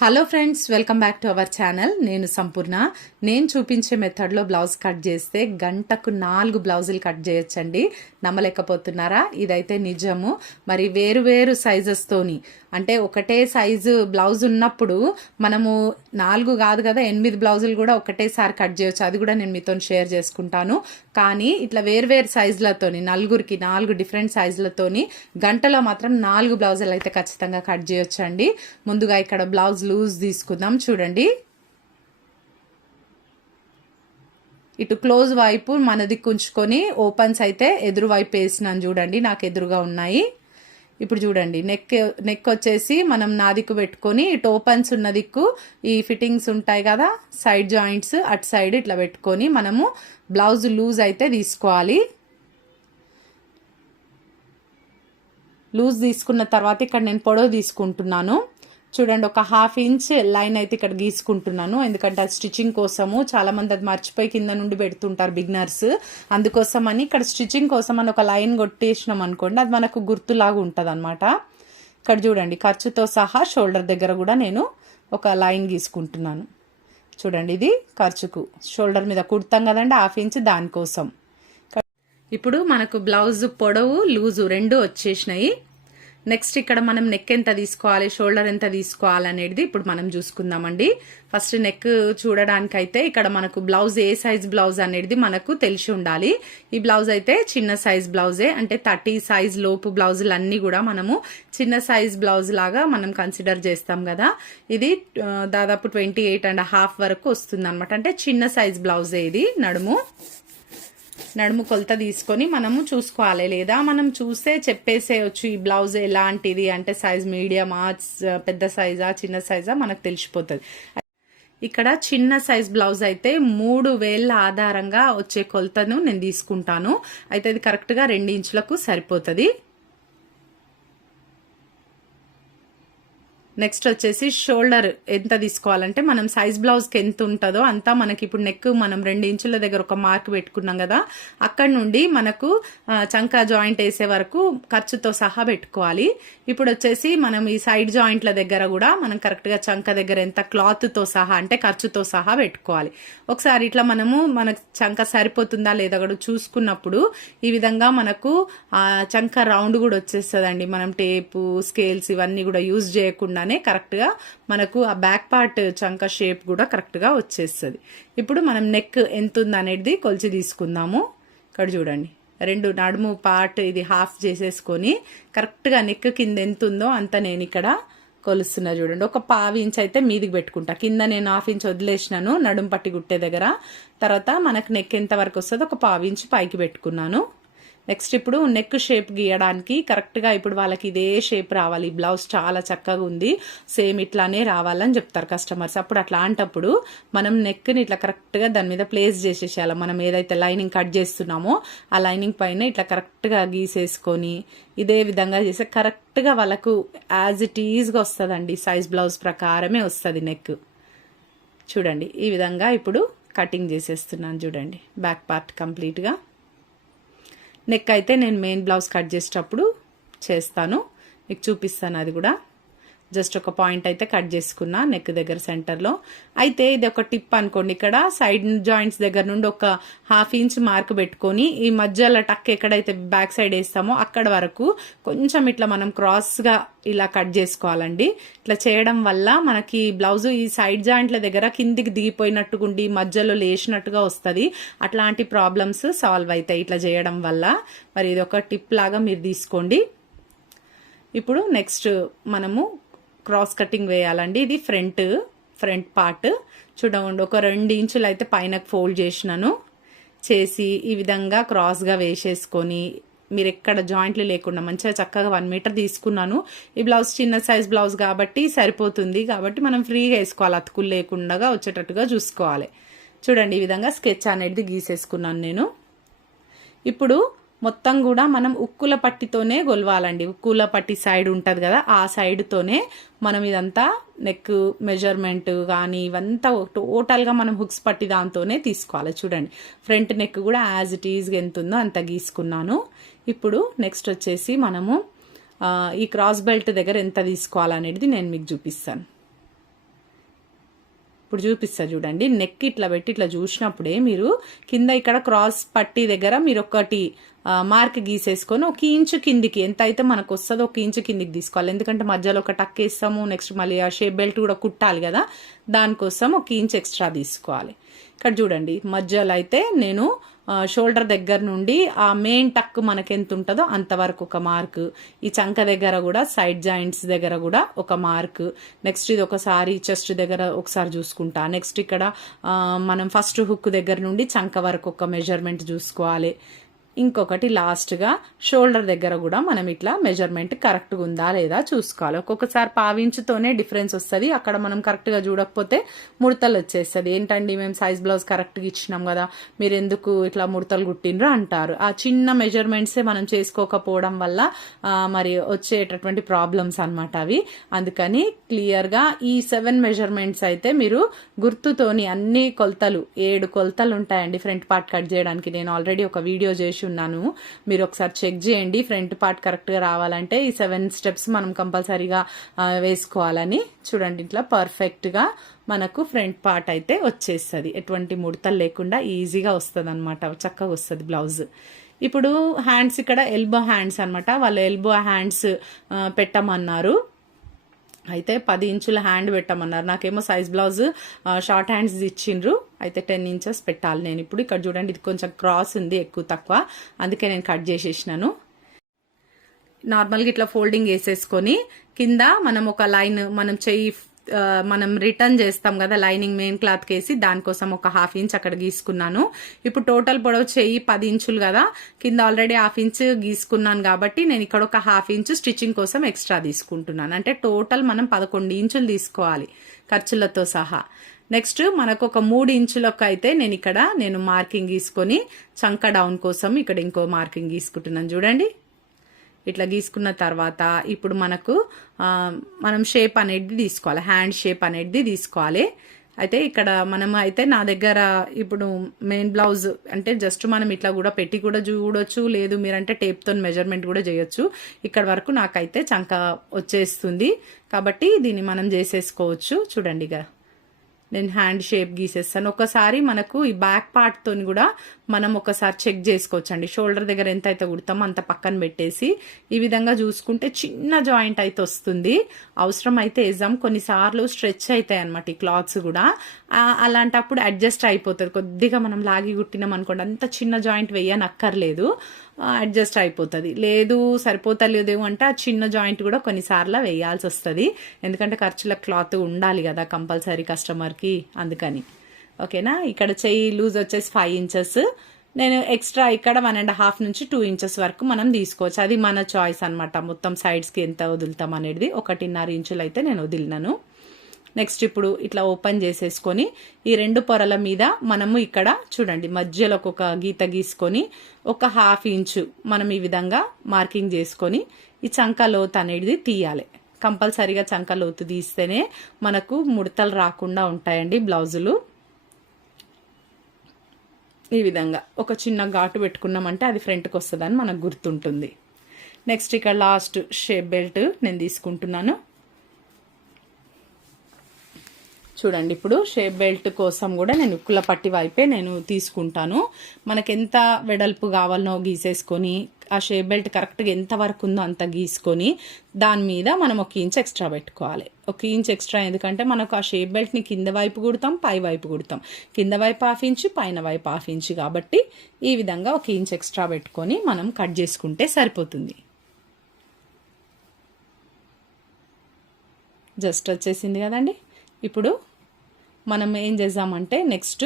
Hello friends, welcome back to our channel. నేను సంపూర్ణ. నేను చూపించే మెథడ్లో బ్లౌజ్ కట్ చేస్తే గంటకు 4 బ్లౌజులు కట్ చేయొచ్చండి. నమ్మలేకపోతున్నారా? ఇదైతే నిజము. మరి వేరు వేరు సైజెస్తోని, అంటే ఒకటే సైజు బ్లౌజ్ ఉన్నప్పుడు మనము 4 కాదు కదా 8 బ్లౌజులు కూడా ఒకటేసారి కట్ చేయొచ్చు. అది కూడా నేను మీతో షేర్ చేసుకుంటాను. కానీ ఇట్లా వేరు వేరు సైజులతోని, నలుగురికి 4 డిఫరెంట్ సైజులతోని గంటలో మాత్రం 4 బ్లౌజులు అయితే ఖచ్చితంగా కట్ చేయొచ్చు అండి. ముందుగా ఇక్కడ బ్లౌజ్ లూజ్ తీసుకుందాం. చూడండి, ఇటు క్లోజ్ వైపు మన దిక్కు ఉంచుకొని ఓపెన్స్ అయితే ఎదురు వైపు వేసినాను. చూడండి, నాకు ఎదురుగా ఉన్నాయి. ఇప్పుడు చూడండి, నెక్ వచ్చేసి మనం నా దిక్కు పెట్టుకొని ఇటు ఓపెన్స్ ఉన్న దిక్కు ఈ ఫిట్టింగ్స్ ఉంటాయి కదా, సైడ్ జాయింట్స్ అటు సైడ్ ఇట్లా పెట్టుకొని మనము బ్లౌజ్ లూజ్ అయితే తీసుకోవాలి. లూజ్ తీసుకున్న తర్వాత ఇక్కడ నేను పొడవు తీసుకుంటున్నాను. చూడండి, ఒక 1/2 ఇంచ్ లైన్ అయితే ఇక్కడ గీసుకుంటున్నాను. ఎందుకంటే అది స్టిచ్చింగ్ కోసము. చాలా మంది అది మర్చిపోయి కింద నుండి పెడుతుంటారు బిగినర్స్. అందుకోసం అని ఇక్కడ స్టిచ్చింగ్ కోసం అని ఒక లైన్ కొట్టేసినాం అనుకోండి, అది మనకు గుర్తులాగా ఉంటుంది అనమాట. ఇక్కడ చూడండి, ఖర్చుతో సహా షోల్డర్ దగ్గర కూడా నేను ఒక లైన్ గీసుకుంటున్నాను. చూడండి, ఇది ఖర్చుకు షోల్డర్ మీద కుడతాం కదండి, 1/2 ఇంచ్ దానికోసం. ఇప్పుడు మనకు బ్లౌజ్ పొడవు లూజు 2 వచ్చేసినాయి. నెక్స్ట్ ఇక్కడ మనం నెక్ ఎంత తీసుకోవాలి, షోల్డర్ ఎంత తీసుకోవాలి అనేది ఇప్పుడు మనం చూసుకుందామండి. ఫస్ట్ నెక్ చూడడానికైతే ఇక్కడ మనకు బ్లౌజ్ ఏ సైజ్ బ్లౌజ్ అనేది మనకు తెలిసి ఉండాలి. ఈ బ్లౌజ్ అయితే చిన్న సైజ్ బ్లౌజే, అంటే 30 సైజ్ లోపు బ్లౌజులు అన్నీ కూడా మనము చిన్న సైజ్ బ్లౌజ్ లాగా మనం కన్సిడర్ చేస్తాం కదా. ఇది దాదాపు 28.5 వరకు వస్తుంది అనమాట. అంటే చిన్న సైజ్ బ్లౌజే ఇది. నడుము కొలత తీసుకొని మనము చూసుకోవాలి. లేదా మనం చూస్తే చెప్పేసేయచ్చు ఈ బ్లౌజ్ ఎలాంటిది, అంటే సైజ్ మీడియమా, పెద్ద సైజా, చిన్న సైజా మనకు తెలిసిపోతుంది. ఇక్కడ చిన్న సైజ్ బ్లౌజ్ అయితే 3 వేళ్ళ ఆధారంగా వచ్చే కొలతను నేను తీసుకుంటాను. అయితే అది కరెక్ట్గా 2 ఇంచులకు సరిపోతుంది. నెక్స్ట్ వచ్చేసి షోల్డర్ ఎంత తీసుకోవాలంటే మనం సైజ్ బ్లౌజ్కి ఎంత ఉంటుందో అంతా మనకి ఇప్పుడు నెక్ మనం 2 ఇంచుల దగ్గర ఒక మార్క్ పెట్టుకున్నాం కదా, అక్కడ నుండి మనకు చంకా జాయింట్ వేసే వరకు ఖర్చుతో సహా పెట్టుకోవాలి. ఇప్పుడు వచ్చేసి మనం ఈ సైడ్ జాయింట్ల దగ్గర కూడా మనం కరెక్ట్గా చంక దగ్గర ఎంత క్లాత్తో సహా అంటే ఖర్చుతో సహా పెట్టుకోవాలి. ఒకసారి ఇట్లా మనకు చంక సరిపోతుందా లేదా కూడా చూసుకున్నప్పుడు ఈ విధంగా మనకు చంక రౌండ్ కూడా వచ్చేస్తుందండి. మనం టేపు, స్కేల్స్ ఇవన్నీ కూడా యూజ్ చేయకుండా కరెక్ట్గా మనకు ఆ బ్యాక్ పార్ట్ చంక షేప్ కూడా కరెక్ట్గా వచ్చేస్తుంది. ఇప్పుడు మనం నెక్ ఎంత ఉంది అనేది కొలిచి తీసుకుందాము. ఇక్కడ చూడండి, 2 నడుము పార్ట్ ఇది హాఫ్ చేసేసుకొని కరెక్ట్గా నెక్ కింద ఎంత ఉందో అంత నేను ఇక్కడ కొలుస్తున్నా. చూడండి, ఒక 1/2 ఇంచ్ అయితే మీదికి పెట్టుకుంటా. కింద నేను 1/2 ఇంచ్ వదిలేసినాను నడుము పట్టి గుట్టే దగ్గర. తర్వాత మనకు నెక్ ఎంత వరకు వస్తుందో ఒక 1/2 ఇంచ్ పైకి పెట్టుకున్నాను. నెక్స్ట్ ఇప్పుడు నెక్ షేప్ గీయడానికి కరెక్ట్గా ఇప్పుడు వాళ్ళకి ఇదే షేప్ రావాలి, బ్లౌజ్ చాలా చక్కగా ఉంది, సేమ్ ఇట్లానే రావాలని చెప్తారు కస్టమర్స్. అప్పుడు అట్లాంటప్పుడు మనం నెక్ని ఇట్లా కరెక్ట్గా దాని మీద ప్లేస్ చేసేసేయాలి. మనం ఏదైతే లైనింగ్ కట్ చేస్తున్నామో ఆ లైనింగ్ పైన ఇట్లా కరెక్ట్గా గీసేసుకొని ఇదే విధంగా చేస్తే కరెక్ట్గా వాళ్ళకు యాజ్ ఇట్ ఈజ్గా వస్తుందండి. సైజ్ బ్లౌజ్ ప్రకారమే వస్తుంది నెక్. చూడండి, ఈ విధంగా ఇప్పుడు కటింగ్ చేసేస్తున్నాను. చూడండి, బ్యాక్ పార్ట్ కంప్లీట్గా. నెక్ అయితే నేను మెయిన్ బ్లౌజ్ కట్ చేసేటప్పుడు చేస్తాను, మీకు చూపిస్తాను. అది కూడా జస్ట్ ఒక పాయింట్ అయితే కట్ చేసుకున్నా నెక్ దగ్గర సెంటర్లో. అయితే ఇది ఒక టిప్ అనుకోండి, ఇక్కడ సైడ్ జాయింట్స్ దగ్గర నుండి ఒక 1/2 ఇంచ్ మార్క్ పెట్టుకొని ఈ మధ్యలో టక్ ఎక్కడైతే బ్యాక్ సైడ్ వేస్తామో అక్కడ వరకు కొంచెం ఇట్లా మనం క్రాస్గా ఇలా కట్ చేసుకోవాలండి. ఇట్లా చేయడం వల్ల మనకి బ్లౌజ్ ఈ సైడ్ జాయింట్ల దగ్గర కిందికి దిగిపోయినట్టుగుండి మధ్యలో లేచినట్టుగా వస్తుంది. అట్లాంటి ప్రాబ్లమ్స్ సాల్వ్ అవుతాయి ఇట్లా చేయడం వల్ల. మరి ఇది ఒక టిప్ లాగా మీరు తీసుకోండి. ఇప్పుడు నెక్స్ట్ మనము క్రాస్ కటింగ్ వేయాలండి. ఇది ఫ్రంట్ పార్ట్. చూడండి, ఒక 2 ఇంచులు అయితే పైన ఫోల్డ్ చేసి ఈ విధంగా క్రాస్గా వేసేసుకొని మీరు ఎక్కడ జాయింట్లు లేకుండా మంచిగా చక్కగా 1 మీటర్ తీసుకున్నాను. ఈ బ్లౌజ్ చిన్న సైజ్ బ్లౌజ్ కాబట్టి సరిపోతుంది. కాబట్టి మనం ఫ్రీగా వేసుకోవాలి, అతుకులు లేకుండా వచ్చేటట్టుగా చూసుకోవాలి. చూడండి, ఈ విధంగా స్కెచ్ అనేది గీసేసుకున్నాను నేను. ఇప్పుడు మొత్తం కూడా మనం ఉక్కుల పట్టితోనే గొలవాలండి. ఉక్కుల పట్టి సైడ్ ఉంటుంది కదా, ఆ సైడ్తోనే మనం ఇదంతా నెక్ మెజర్మెంట్ కానీ ఇవంతా టోటల్గా మనం హుక్స్ పట్టి దాంతోనే తీసుకోవాలి. చూడండి, ఫ్రంట్ నెక్ కూడా యాజ్ ఇట్ ఈజ్గా ఎంత ఉందో అంత గీసుకున్నాను. ఇప్పుడు నెక్స్ట్ వచ్చేసి మనము ఈ క్రాస్ బెల్ట్ దగ్గర ఎంత తీసుకోవాలనేది నేను మీకు చూపిస్తాను. ఇప్పుడు చూపిస్తా చూడండి. నెక్ ఇట్లా పెట్టి ఇట్లా చూసినప్పుడే మీరు కింద ఇక్కడ క్రాస్ పట్టీ దగ్గర మీరు ఒకటి మార్క్ గీసేసుకొని 1 ఇంచు కిందికి ఎంత అయితే మనకు వస్తుందో 1 ఇంచు కిందికి తీసుకోవాలి. ఎందుకంటే మధ్యలో ఒక టక్ వేస్తాము, నెక్స్ట్ మళ్ళీ ఆ షేప్ బెల్ట్ కూడా కుట్టాలి కదా, దానికోసం 1 ఇంచ్ ఎక్స్ట్రా తీసుకోవాలి. ఇక్కడ చూడండి మధ్యలో అయితే నేను షోల్డర్ దగ్గర నుండి ఆ మెయిన్ టక్ మనకి ఎంత ఉంటుందో అంతవరకు ఒక మార్క్, ఈ చంక దగ్గర కూడా సైడ్ జాయింట్స్ దగ్గర కూడా ఒక మార్క్, నెక్స్ట్ ఇది ఒకసారి చెస్ట్ దగ్గర ఒకసారి చూసుకుంటా, నెక్స్ట్ ఇక్కడ మనం ఫస్ట్ హుక్ దగ్గర నుండి చంక వరకు ఒక మెజర్మెంట్ చూసుకోవాలి. ఇంకొకటి లాస్ట్గా షోల్డర్ దగ్గర కూడా మనం ఇట్లా మెజర్మెంట్ కరెక్ట్గా ఉందా లేదా చూసుకోవాలి. ఒక్కొక్కసారి పావించుతోనే డిఫరెన్స్ వస్తుంది, అక్కడ మనం కరెక్ట్గా చూడకపోతే ముడతలు వచ్చేస్తుంది. ఏంటండి మేము సైజ్ బ్లౌజ్ కరెక్ట్గా ఇచ్చినాం కదా, మీరు ఎందుకు ఇట్లా ముడతలు కుట్టినరు అంటారు. ఆ చిన్న మెజర్మెంట్సే మనం చేసుకోకపోవడం వల్ల మరి వచ్చేటటువంటి ప్రాబ్లమ్స్ అనమాట అవి. అందుకని క్లియర్గా ఈ 7 మెజర్మెంట్స్ అయితే మీరు గుర్తుతోని అన్ని కొలతలు 7 కొలతలు ఉంటాయండి ఫ్రంట్ పార్ట్ కట్ చేయడానికి. నేను ఆల్రెడీ ఒక వీడియో చేసి ఉన్నాను, మీరు ఒకసారి చెక్ చేయండి. ఫ్రంట్ పార్ట్ కరెక్ట్గా రావాలంటే ఈ 7 స్టెప్స్ మనం కంపల్సరీగా వేసుకోవాలని. చూడండి ఇట్లా పర్ఫెక్ట్గా మనకు ఫ్రంట్ పార్ట్ అయితే వచ్చేస్తుంది, ఎటువంటి ముడతలు లేకుండా ఈజీగా వస్తుంది అనమాట, చక్కగా వస్తుంది బ్లౌజ్. ఇప్పుడు హ్యాండ్స్ ఇక్కడ ఎల్బో హ్యాండ్స్ అనమాట, వాళ్ళు ఎల్బో హ్యాండ్స్ పెట్టమన్నారు. అయితే 10 ఇంచుల హ్యాండ్ పెట్టమన్నారు. నాకేమో సైజ్ బ్లౌజ్ షార్ట్ హ్యాండ్స్ ఇచ్చిండ్రు, అయితే 10 ఇంచెస్ పెట్టాలి నేను. ఇప్పుడు ఇక్కడ చూడండి ఇది కొంచెం క్రాస్ ఉంది ఎక్కువ తక్కువ, అందుకే నేను కట్ చేసేసినాను. నార్మల్గా ఇట్లా ఫోల్డింగ్ వేసేసుకొని కింద మనం ఒక లైన్ మనం చెయ్యి మనం రిటర్న్ చేస్తాం కదా లైనింగ్ మెయిన్ క్లాత్ కేసి, దానికోసం ఒక 1/2 ఇంచ్ అక్కడ గీసుకున్నాను. ఇప్పుడు టోటల్ పొడవు చెయ్యి 10 ఇంచులు కదా, కింద ఆల్రెడీ 1/2 ఇంచ్ గీసుకున్నాను కాబట్టి నేను ఇక్కడ ఒక 1/2 ఇంచ్ స్టిచ్చింగ్ కోసం ఎక్స్ట్రా తీసుకుంటున్నాను. అంటే టోటల్ మనం 11 ఇంచులు తీసుకోవాలి ఖర్చులతో సహా. నెక్స్ట్ మనకు ఒక 3 ఇంచులకు అయితే నేను మార్కింగ్ గీసుకొని చంక డౌన్ కోసం ఇక్కడ ఇంకో మార్కింగ్ గీసుకుంటున్నాను. చూడండి ఇట్లా గీసుకున్న తర్వాత ఇప్పుడు మనం షేప్ అనేది తీసుకోవాలి, హ్యాండ్ షేప్ అనేది తీసుకోవాలి. అయితే ఇక్కడ మనం అయితే నా దగ్గర ఇప్పుడు మెయిన్ బ్లౌజ్ అంటే జస్ట్ మనం ఇట్లా కూడా పెట్టి కూడా చూడొచ్చు, లేదు మీరంటే టేప్తో మెజర్మెంట్ కూడా చేయొచ్చు. ఇక్కడ వరకు నాకైతే చంక వచ్చేస్తుంది కాబట్టి దీన్ని మనం చేసేసుకోవచ్చు. చూడండి ఇక నేను హ్యాండ్ షేప్ గీసేస్తాను. ఒకసారి మనకు ఈ బ్యాక్ పార్ట్ తోని కూడా మనం ఒకసారి చెక్ చేసుకోవచ్చు అండి. షోల్డర్ దగ్గర ఎంత అయితే కుడతామో అంత పక్కన పెట్టేసి ఈ విధంగా చూసుకుంటే చిన్న జాయింట్ అయితే వస్తుంది. అవసరం అయితే వేద్దాం, కొన్నిసార్లు స్ట్రెచ్ అవుతాయి అనమాట ఈ క్లాత్స్ కూడా, అలాంటప్పుడు అడ్జస్ట్ అయిపోతుంది. కొద్దిగా మనం లాగి కుట్టినాం అనుకోండి, అంత చిన్న జాయింట్ వేయనక్కర్లేదు, అడ్జస్ట్ అయిపోతుంది. లేదు సరిపోతలేదు అంటే ఆ చిన్న జాయింట్ కూడా కొన్నిసార్లు వేయాల్సి వస్తుంది, ఎందుకంటే ఖర్చుల క్లాత్ ఉండాలి కదా కంపల్సరీ కస్టమర్కి, అందుకని. ఓకేనా, ఇక్కడ చెయ్యి లూజ్ వచ్చేసి 5 ఇంచెస్, నేను ఎక్స్ట్రా ఇక్కడ 1.5 నుంచి 2 ఇంచెస్ వరకు మనం తీసుకోవచ్చు, అది మన చాయిస్ అనమాట. మొత్తం సైడ్స్కి ఎంత వదులుతాం అనేది 1.5 ఇంచులు అయితే నేను వదిలినాను. నెక్స్ట్ ఇప్పుడు ఇట్లా ఓపెన్ చేసేసుకొని ఈ 2 పొరల మీద మనము ఇక్కడ చూడండి మధ్యలో ఒక గీత గీసుకొని ఒక 1/2 ఇంచు మనం ఈ విధంగా మార్కింగ్ చేసుకొని ఈ చంక లోతు అనేది తీయాలి. కంపల్సరీగా చంక లోతు తీస్తేనే మనకు ముడతలు రాకుండా ఉంటాయండి బ్లౌజులు. ఈ విధంగా ఒక చిన్న ఘాటు పెట్టుకున్నామంటే అది ఫ్రంట్కి వస్తుందని మనకు గుర్తుంటుంది. నెక్స్ట్ ఇక్కడ లాస్ట్ షేప్ బెల్ట్ నేను తీసుకుంటున్నాను. చూడండి ఇప్పుడు షేప్ బెల్ట్ కోసం కూడా నేను ఉక్కుల పట్టి వైపే నేను తీసుకుంటాను. మనకి ఎంత వెడల్పు కావాలనో గీసేసుకొని ఆ షేప్ బెల్ట్ కరెక్ట్గా ఎంత వరకు ఉందో అంత గీసుకొని దాని మీద మనం 1 ఇంచ్ ఎక్స్ట్రా పెట్టుకోవాలి. 1 ఇంచ్ ఎక్స్ట్రా ఎందుకంటే మనకు ఆ షేప్ బెల్ట్ని కింద వైపు కుడతాం, పై వైపు కుడతాం. కింద వైపు 1/2 ఇంచ్, పైన వైపు 1/2 ఇంచ్ కాబట్టి ఈ విధంగా 1 ఇంచ్ ఎక్స్ట్రా పెట్టుకొని మనం కట్ చేసుకుంటే సరిపోతుంది. జస్ట్ వచ్చేసింది కదండి. ఇప్పుడు మనం ఏం చేద్దామంటే నెక్స్ట్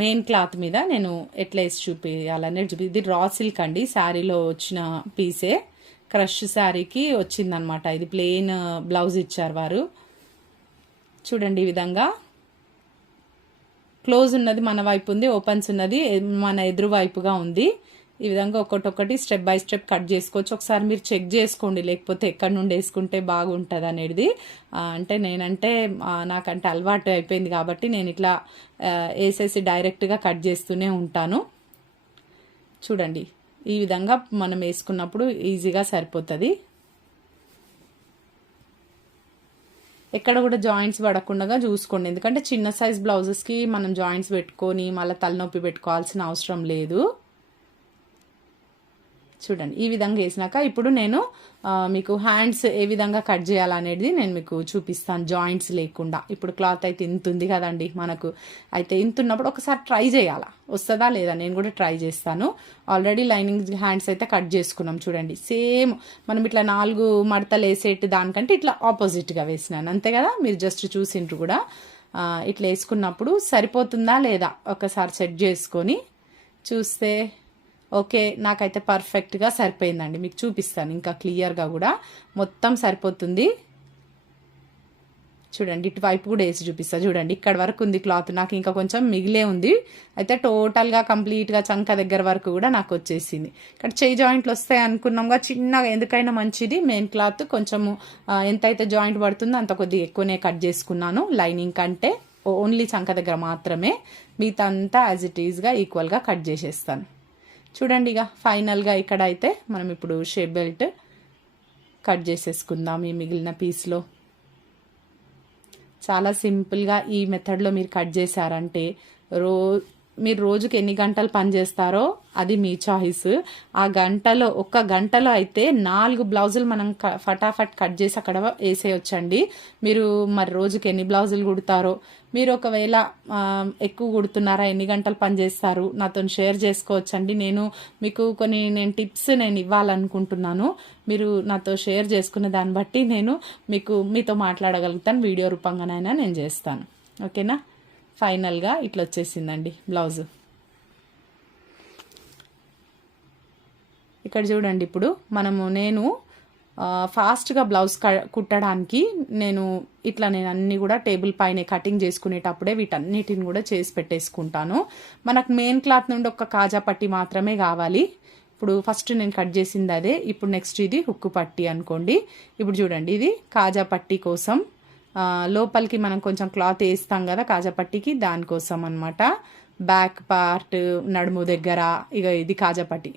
మెయిన్ క్లాత్ మీద నేను ఎట్లా వేసి చూపించాలనేది ఇది రా సిల్క్ అండి, శారీలో వచ్చిన పీసే, క్రష్ శారీకి వచ్చిందనమాట. ఇది ప్లెయిన్ బ్లౌజ్ ఇచ్చారు వారు. చూడండి ఈ విధంగా క్లోజ్ ఉన్నది మన వైపు ఉంది, ఓపెన్స్ ఉన్నది మన ఎదురు వైపుగా ఉంది. ఈ విధంగా ఒక్కొక్కటి స్టెప్ బై స్టెప్ కట్ చేసుకోవచ్చు. ఒకసారి మీరు చెక్ చేసుకోండి, లేకపోతే ఎక్కడి నుండి వేసుకుంటే బాగుంటుంది అనేది. అంటే నాకంటే అలవాటు అయిపోయింది కాబట్టి నేను ఇట్లా వేసేసి డైరెక్ట్గా కట్ చేస్తూనే ఉంటాను. చూడండి ఈ విధంగా మనం వేసుకున్నప్పుడు ఈజీగా సరిపోతుంది. ఎక్కడ కూడా జాయింట్స్ పడకుండా చూసుకోండి, ఎందుకంటే చిన్న సైజ్ బ్లౌజెస్కి మనం జాయింట్స్ పెట్టుకొని మళ్ళీ తలనొప్పి పెట్టుకోవాల్సిన అవసరం లేదు. చూడండి ఈ విధంగా వేసినాక ఇప్పుడు నేను మీకు హ్యాండ్స్ ఏ విధంగా కట్ చేయాలనేది నేను మీకు చూపిస్తాను, జాయింట్స్ లేకుండా. ఇప్పుడు క్లాత్ అయితే ఇంత ఉంది కదండి మనకు, అయితే ఇంత ఉన్నప్పుడు ఒకసారి ట్రై చేయాలా వస్తుందా లేదా, నేను కూడా ట్రై చేస్తాను. ఆల్రెడీ లైనింగ్ హ్యాండ్స్ అయితే కట్ చేసుకున్నాం చూడండి, సేమ్ మనం ఇట్లా 4 మడతలు వేసేటి దానికంటే ఇట్లా ఆపోజిట్గా వేసినాను అంతే కదా, మీరు జస్ట్ చూసిండ్రు కూడా. ఇట్లా వేసుకున్నప్పుడు సరిపోతుందా లేదా ఒకసారి సెట్ చేసుకొని చూస్తే ఓకే, నాకైతే పర్ఫెక్ట్గా సరిపోయిందండి. మీకు చూపిస్తాను ఇంకా క్లియర్గా కూడా, మొత్తం సరిపోతుంది. చూడండి ఇటువైపు కూడా వేసి చూపిస్తా. చూడండి ఇక్కడ వరకు ఉంది క్లాత్, నాకు ఇంకా కొంచెం మిగిలే ఉంది. అయితే టోటల్గా కంప్లీట్గా చంక దగ్గర వరకు కూడా నాకు వచ్చేసింది. ఇక్కడ చేయి జాయింట్లు వస్తాయి అనుకున్నాంగా చిన్నగా, ఎందుకైనా మంచిది మెయిన్ క్లాత్ కొంచెము ఎంతైతే జాయింట్ పడుతుందో అంత కొద్దిగా ఎక్కువనే కట్ చేసుకున్నాను లైనింగ్ కంటే. ఓన్లీ చంక దగ్గర మాత్రమే, మిగతా అంతా యాజ్ ఇట్ ఈజ్గా ఈక్వల్గా కట్ చేసేస్తాను. చూడండి ఇక ఫైనల్గా ఇక్కడ అయితే మనం ఇప్పుడు షేప్ బెల్ట్ కట్ చేసేసుకుందాం ఈ మిగిలిన పీస్లో. చాలా సింపుల్గా ఈ మెథడ్లో మీరు కట్ చేశారంటే మీరు రోజుకి ఎన్ని గంటలు పని చేస్తారో అది మీ చాయిస్. ఆ గంటలో ఒక్క గంటలో అయితే 4 బ్లౌజులు మనం ఫటాఫట్ కట్ చేసి అక్కడ వేసేయొచ్చండి. మీరు మరి రోజుకి ఎన్ని బ్లౌజులు కుడతారో, మీరు ఒకవేళ ఎక్కువ కుడుతున్నారా, ఎన్ని గంటలు పని చేస్తారు నాతో షేర్ చేసుకోవచ్చండి. నేను మీకు కొన్ని టిప్స్ నేను ఇవ్వాలనుకుంటున్నాను, మీరు నాతో షేర్ చేసుకున్న దాన్ని బట్టి నేను మీతో మాట్లాడగలుగుతాను, వీడియో రూపంగానైనా నేను చేస్తాను. ఓకేనా. ఫైనల్గా ఇట్లా వచ్చేసిందండి బ్లౌజు. ఇక్కడ చూడండి ఇప్పుడు నేను ఫాస్ట్గా బ్లౌజ్ కుట్టడానికి నేను అన్నీ కూడా టేబుల్ పైన కటింగ్ చేసుకునేటప్పుడే వీటన్నిటిని కూడా చేసి పెట్టేసుకుంటాను. మనకు మెయిన్ క్లాత్ నుండి ఒక కాజా పట్టి మాత్రమే కావాలి. ఇప్పుడు ఫస్ట్ నేను కట్ చేసింది అదే. ఇప్పుడు నెక్స్ట్ ఇది హుక్కు పట్టి అనుకోండి. ఇప్పుడు చూడండి ఇది కాజా పట్టి కోసం, లోపలికి మనం కొంచెం క్లాత్ వేస్తాం కదా కాజా పట్టికి, దానికోసం అనమాట. బ్యాక్ పార్ట్ నడుము దగ్గర ఇక ఇది కాజా పట్టి.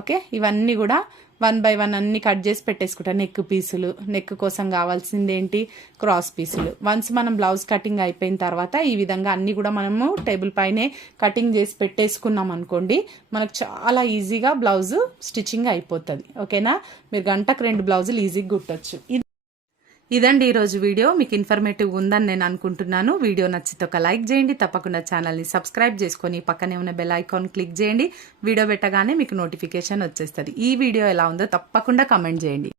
ఓకే, ఇవన్నీ కూడా 1 by 1 అన్ని కట్ చేసి పెట్టేసుకుంటాను. నెక్ పీసులు, నెక్ కోసం కావాల్సింది ఏంటి, క్రాస్ పీసులు. వన్స్ మనం బ్లౌజ్ కటింగ్ అయిపోయిన తర్వాత ఈ విధంగా అన్ని కూడా మనము టేబుల్ పైనే కటింగ్ చేసి పెట్టేసుకున్నాం అనుకోండి, మనకు చాలా ఈజీగా బ్లౌజ్ స్టిచ్చింగ్ అయిపోతుంది. ఓకేనా, మీరు గంటకు 2 బ్లౌజులు ఈజీగా కుట్టచ్చు. ఇదండి ఈరోజు వీడియో. మీకు ఇన్ఫర్మేటివ్ ఉందని నేను అనుకుంటున్నాను. వీడియో నచ్చితే ఒక లైక్ చేయండి, తప్పకుండా ఛానల్ని సబ్స్క్రైబ్ చేసుకొని పక్కనే ఉన్న బెల్ ఐకాన్ క్లిక్ చేయండి. వీడియో పెట్టగానే మీకు నోటిఫికేషన్ వచ్చేస్తుంది. ఈ వీడియో ఎలా ఉందో తప్పకుండా కామెంట్ చేయండి.